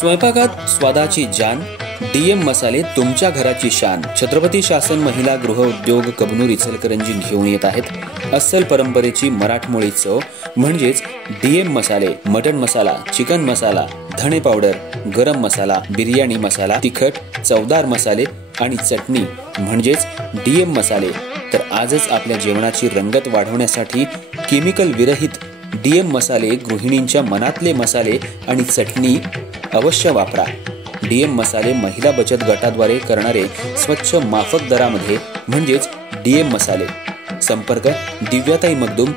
स्वयंपाकात स्वादाची जान, डीएम मसाले तुमच्या घराची शान। छत्रपती शासन महिला गृह उद्योग कबनूर इचलकरंजी घेऊन येत आहेत अस्सल परंपरेची मराठमोळी चव म्हणजेच डीएम मसाले। मटन मसाला, चिकन मसाला, धणे पावडर, गरम मसाला, बिर्याणी मसाला, तिखट चवदार मसाले आणि चटणी म्हणजेच डीएम मसाले। तर आजच आपल्या जेवणाची रंगत वाढवण्यासाठी केमिकल विरहित डीएम मसाले, गृहिणींच्या मनातले मसाले आणि चटणी अवश्य वापरा। डीएम मसाले महिला बचत गटाद्वारे करणारे स्वच्छ माफक दरामध्ये म्हणजेच डीएम मसाले। संपर्क दिव्याताई मगदूम,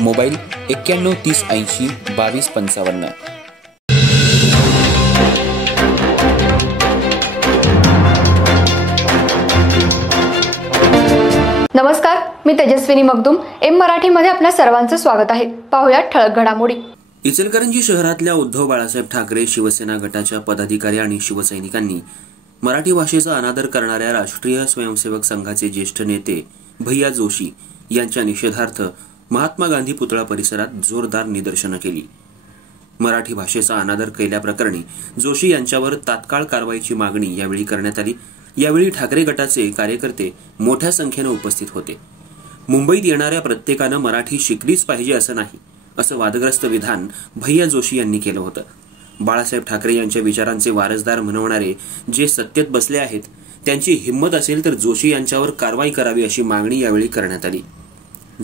मोबाईल 91 30 80 22 55। नमस्कार, मी तेजस्विनी मगदूम। एम मराठीमध्ये आपल्या सर्वांचं स्वागत आहे। पाहूया ठळक घडामोडी। इचलकरंजी शहरातल्या उद्धव बाळासाहेब ठाकरे शिवसेना गटाच्या पदाधिकारी आणि शिवसैनिकांनी मराठी भाषेचा अनादर करणाऱ्या राष्ट्रीय स्वयंसेवक संघाचे ज्येष्ठ नेते भैया जोशी यांच्या निषेधार्थ महात्मा गांधी पुतळा परिसरात जोरदार निदर्शनं केली। मराठी भाषेचा अनादर केल्याप्रकरणी जोशी यांच्यावर तात्काळ कारवाईची मागणी यावेळी करण्यात आली। यावेळी ठाकरे गटाचे कार्यकर्ते मोठ्या संख्येने उपस्थित होते। मुंबईत येणाऱ्या प्रत्येकानं मराठी शिकलीच पाहिजे असं नाही, असं वादग्रस्त विधान भैया जोशी यांनी केलं होतं। बाळासाहेब ठाकरे यांच्या विचारांचे वारसदार म्हणवणारे जे सत्तेत बसले आहेत त्यांची हिंमत असेल तर जोशी यांच्यावर कारवाई करावी अशी मागणी यावेळी करण्यात आली।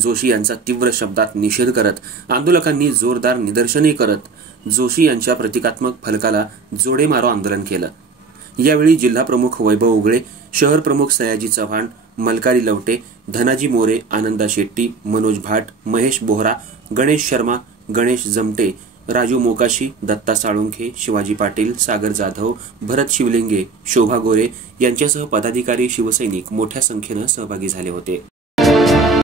जोशी यांचा तीव्र शब्दात निषेध करत आंदोलकांनी जोरदार निदर्शने करत जोशी यांच्या प्रतिकात्मक फलकाला जोडे मारो आंदोलन केलं। यावेळी जिल्हा प्रमुख वैभव उगळे, शहर प्रमुख सयाजी चव्हाण, मलकारी लवटे, धनाजी मोरे, आनंदा शेट्टी, मनोज भाट, महेश बोहरा, गणेश शर्मा, गणेश जमटे, राजू मोकाशी, दत्ता साळुंखे, शिवाजी पाटील, सागर जाधव, भरत शिवलिंगे, शोभा गोरे यांच्यासह पदाधिकारी शिवसैनिक मोठ्या संख्येनं सहभागी झाले होते।